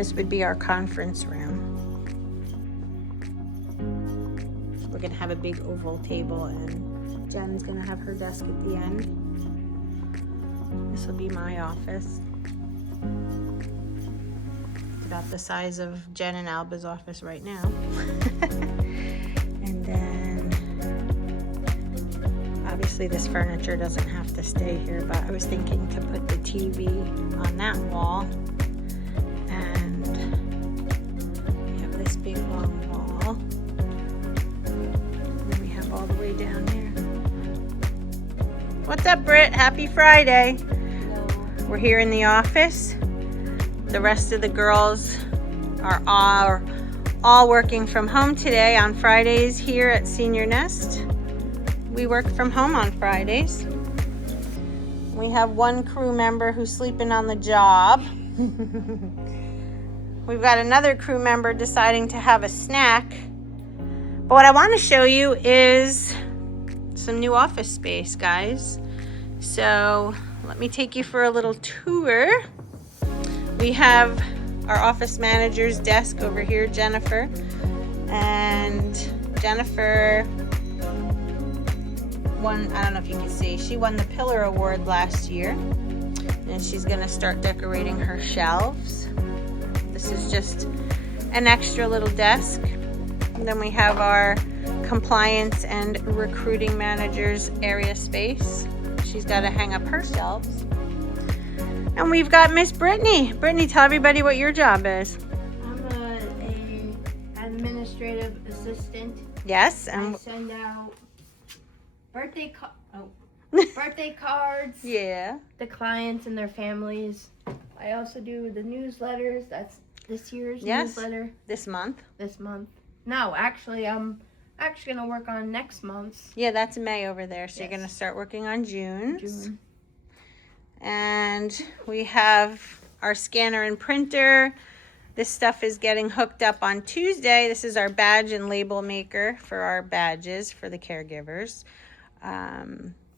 this would be our conference room. We're gonna have a big oval table, and Jen's gonna have her desk at the end. This will be my office. It's about the size of Jen and Alba's office right now. And then obviously this furniture doesn't have to stay here, but I was thinking to put the TV on that wall. And we have this big long wall. And then we have all the way down there. What's up, Britt? Happy Friday. Hello. We're here in the office. The rest of the girls are all working from home today. On Fridays here at Senior Nest, we work from home on Fridays. We have one crew member who's sleeping on the job. We've got another crew member deciding to have a snack. But what I want to show you is some new office space, guys. So let me take you for a little tour. We have our office manager's desk over here, Jennifer. And Jennifer won, I don't know if you can see, she won the Pillar Award last year. And she's gonna start decorating her shelves. This is just an extra little desk. And then we have our compliance and recruiting manager's area space. She's gotta hang up her shelves. And we've got Miss Brittany. Brittany, tell everybody what your job is. I'm an administrative assistant. Yes, I and send out birthday cards yeah. to clients and their families. I also do the newsletters. That's this year's newsletter This month. this month. No, actually, I'm actually gonna work on next month's. Yeah, that's May over there. So Yes. you're gonna start working on June. June. And we have our scanner and printer. This stuff is getting hooked up on Tuesday. This is our badge and label maker for our badges for the caregivers.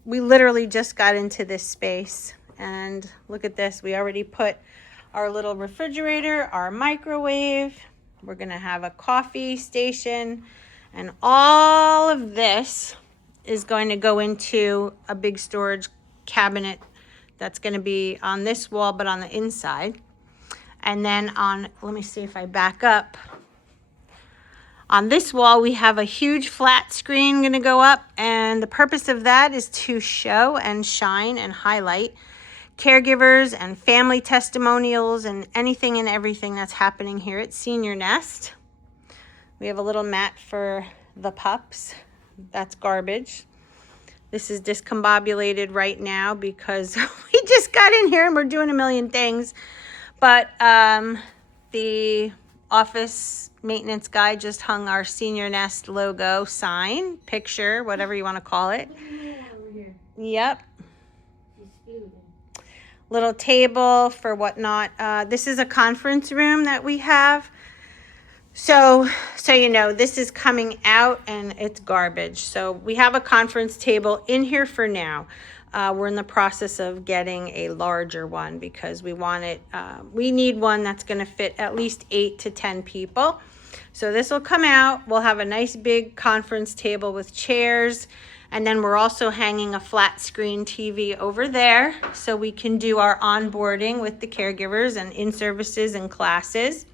We literally just got into this space, and look at this. We already put our little refrigerator, our microwave. We're gonna have a coffee station, and all of this is going to go into a big storage cabinet that's going to be on this wall, but on the inside. And then on, let me see if I back up. On this wall, we have a huge flat screen going to go up. And the purpose of that is to show and shine and highlight caregivers and family testimonials and anything and everything that's happening here at Senior Nest. We have a little mat for the pups. That's garbage. This is discombobulated right now because we just got in here and we're doing a million things. But the office maintenance guy just hung our Senior Nest logo sign, picture, whatever you want to call it. Yep. Little table for whatnot. This is a conference room that we have. So you know, this is coming out and it's garbage. So we have a conference table in here for now. We're in the process of getting a larger one because we want it. We need one that's going to fit at least 8 to 10 people. So this will come out. We'll have a nice big conference table with chairs. And then we're also hanging a flat screen TV over there so we can do our onboarding with the caregivers and in-services and classes.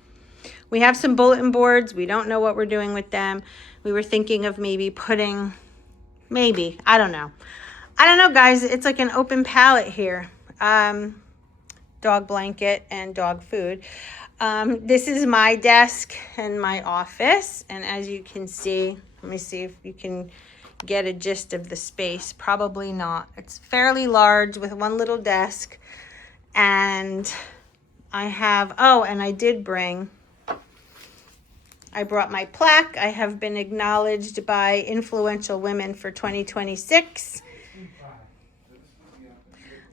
We have some bulletin boards. We don't know what we're doing with them. We were thinking of maybe putting, I don't know. I don't know, guys. It's like an open palette here. Dog blanket and dog food. This is my desk and my office. And as you can see, let me see if you can get a gist of the space. Probably not. It's fairly large with one little desk. And I have, and I did bring, I brought my plaque. I have been acknowledged by influential women for 2026.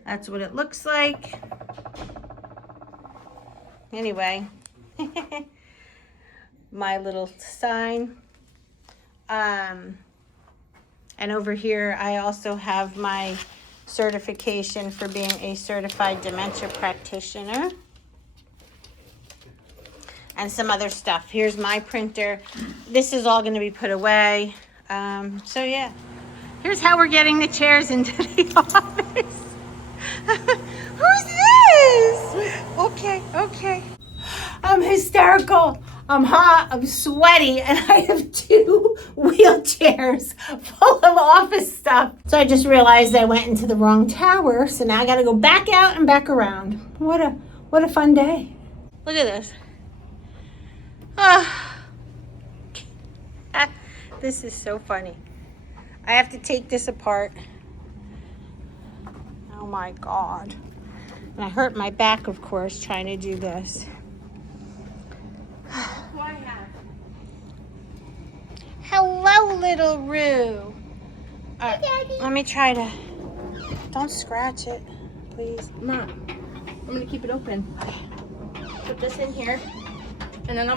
That's what it looks like. Anyway, my little sign. And over here, I also have my certification for being a certified dementia practitioner. and some other stuff. Here's my printer. This is all going to be put away. So yeah, here's how we're getting the chairs into the office. Who's this? Okay, okay. I'm hysterical. I'm hot, I'm sweaty, and I have 2 wheelchairs full of office stuff. So I just realized I went into the wrong tower, so now I gotta go back out and back around. What a fun day. Look at this. Ah. This is so funny. I have to take this apart. Oh my God. And I hurt my back, of course, trying to do this. Hello, little Roo. Hi, Daddy. Let me try to. Don't scratch it, please. Mom, I'm gonna keep it open. Put this in here, and then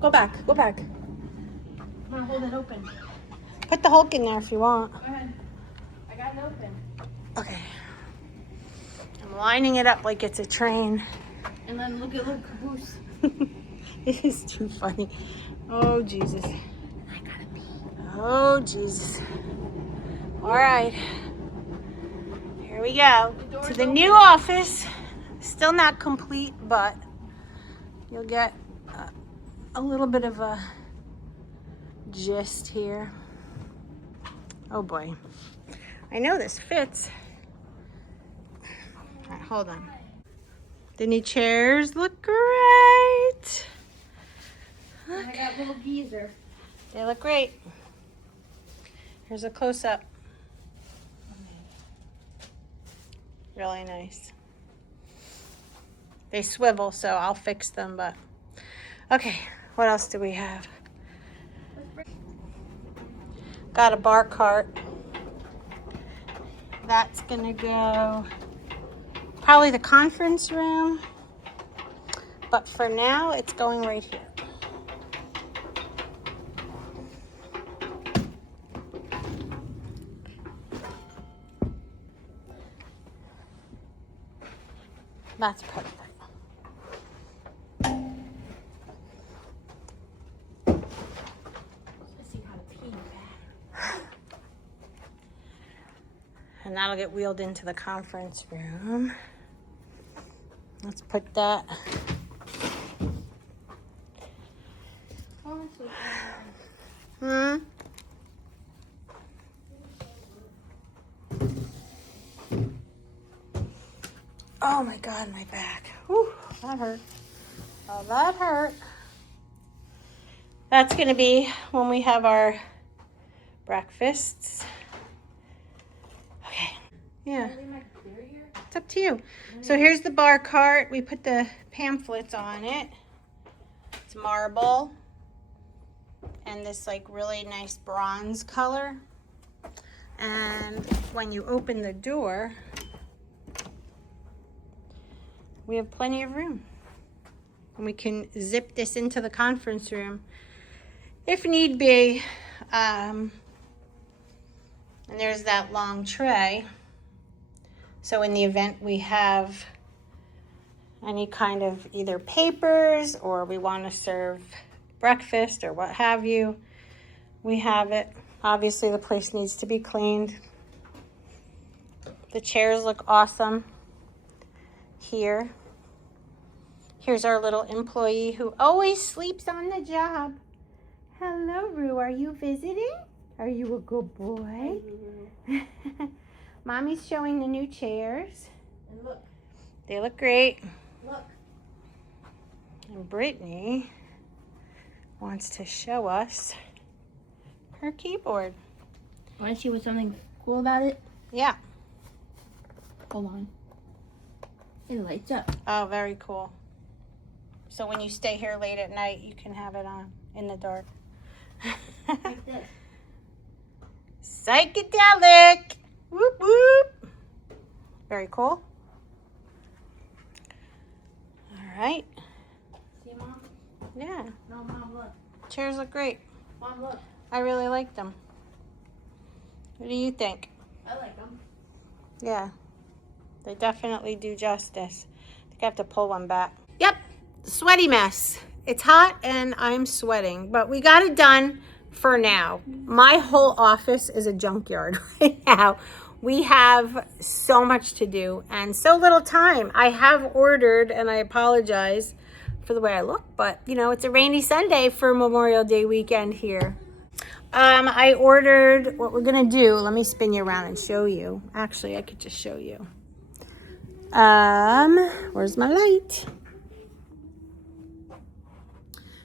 go back. I'm gonna hold it open. Put the Hulk in there if you want. Go ahead. I got it open. Okay. I'm lining it up like it's a train. And then look caboose. It is too funny. Oh, Jesus. I gotta pee. Oh, Jesus. All right. Here we go. To the new office. Still not complete, but you'll get a little bit of a gist here. Oh, boy. I know this fits. All right, hold on. The new chairs look great. Look. I got little geezer. They look great. Here's a close-up. Really nice. They swivel, so I'll fix them, but... Okay, what else do we have? Got a bar cart. That's gonna go probably the conference room, but for now, it's going right here. That's perfect. And that'll get wheeled into the conference room. Let's put that. Oh my God, my back. Whew, that hurt. Oh, that hurt. That's gonna be when we have our breakfasts. Okay. Yeah. It's up to you. So here's the bar cart. We put the pamphlets on it. It's marble and this like really nice bronze color. And when you open the door, we have plenty of room. And we can zip this into the conference room if need be. And there's that long tray. So in the event we have any kind of either papers or we want to serve breakfast or what have you, we have it. Obviously the place needs to be cleaned. The chairs look awesome here. Here's our little employee who always sleeps on the job. Hello, Roo. Are you visiting? Are you a good boy? Mommy's showing the new chairs. And look. They look great. Look. And Brittany wants to show us her keyboard. Want to see what something cool about it? Yeah. Hold on. It lights up. Oh, very cool. So when you stay here late at night, you can have it on in the dark. Like this. Psychedelic. Whoop, whoop. Very cool. All right. See, Mom? Yeah. No, Mom, look. Chairs look great. Mom, look. I really like them. What do you think? I like them. Yeah. They definitely do justice. I think I have to pull one back. Yep. The sweaty mess It's hot and I'm sweating, but we got it done for now. My whole office is a junkyard right now. We have so much to do and so little time. I have ordered, and I apologize for the way I look, but you know, it's a rainy Sunday for Memorial Day weekend here. I ordered, what we're gonna do, let me spin you around and show you. Actually, I could just show you. Where's my light?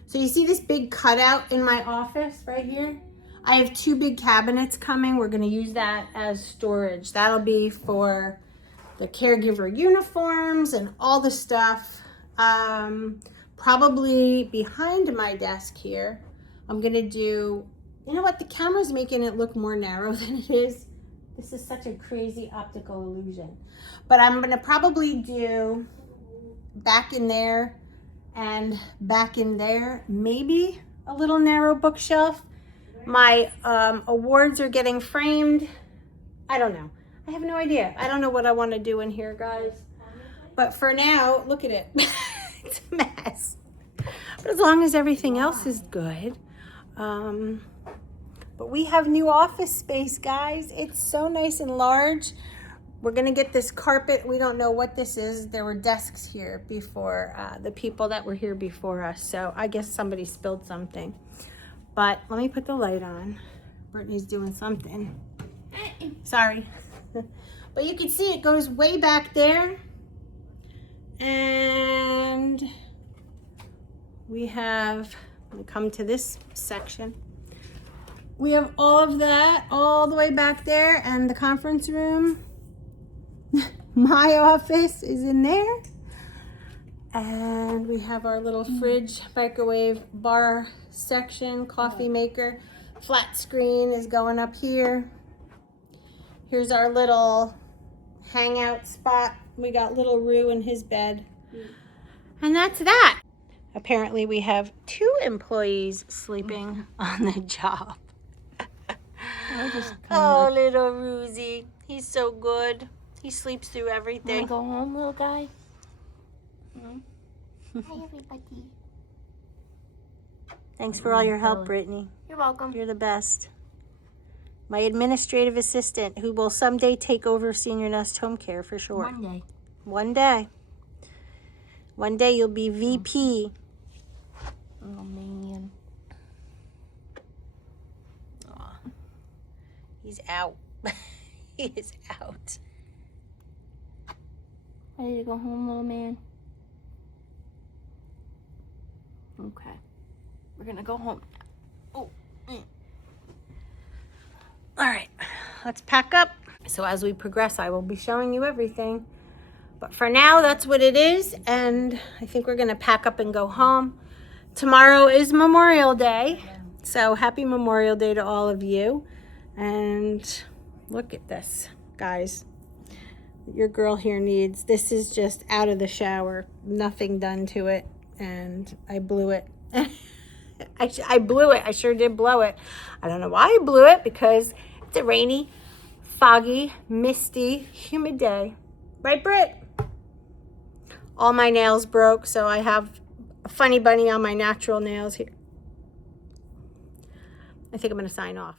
So you see this big cutout in my office right here? I have 2 big cabinets coming. We're gonna use that as storage. That'll be for the caregiver uniforms and all the stuff. Probably behind my desk here, I'm gonna do, you know what, the camera's making it look more narrow than it is. This is such a crazy optical illusion. But I'm gonna probably do back in there and back in there, maybe a little narrow bookshelf. My awards are getting framed. I don't know. I have no idea. I don't know what I want to do in here, guys. But for now, look at it. It's a mess. But as long as everything else is good. But we have new office space, guys. It's so nice and large. We're gonna get this carpet. We don't know what this is. There were desks here before the people that were here before us. So I guess somebody spilled something. But let me put the light on. Brittany's doing something. Sorry. But you can see it goes way back there. And we have, let me come to this section. We have all of that all the way back there, and the conference room. My office is in there. And we have our little fridge, microwave, bar section, coffee maker. Flat screen is going up here. Here's our little hangout spot. We got little Roo in his bed. And that's that. Apparently we have 2 employees sleeping on the job. Oh, little Roozy. He's so good. He sleeps through everything. Wanna go home, little guy? Hmm? Hi, everybody. Thanks for all your help, Brittany. You're welcome. You're the best. My administrative assistant, who will someday take over Senior Nest Home Care for sure. One day. One day. One day you'll be VP. Oh, man. Aw. He's out. He is out. Ready to go home, little man? Okay. We're gonna go home. Oh. All right, let's pack up. So as we progress, I will be showing you everything. But for now, that's what it is. And I think we're gonna pack up and go home. Tomorrow is Memorial Day. So happy Memorial Day to all of you. And look at this, guys. Your girl here needs, this is just out of the shower. Nothing done to it. And I blew it. I blew it. I sure did blow it. I don't know why I blew it, because it's a rainy, foggy, misty, humid day. Right, Britt? All my nails broke, so I have a funny bunny on my natural nails here. I think I'm going to sign off.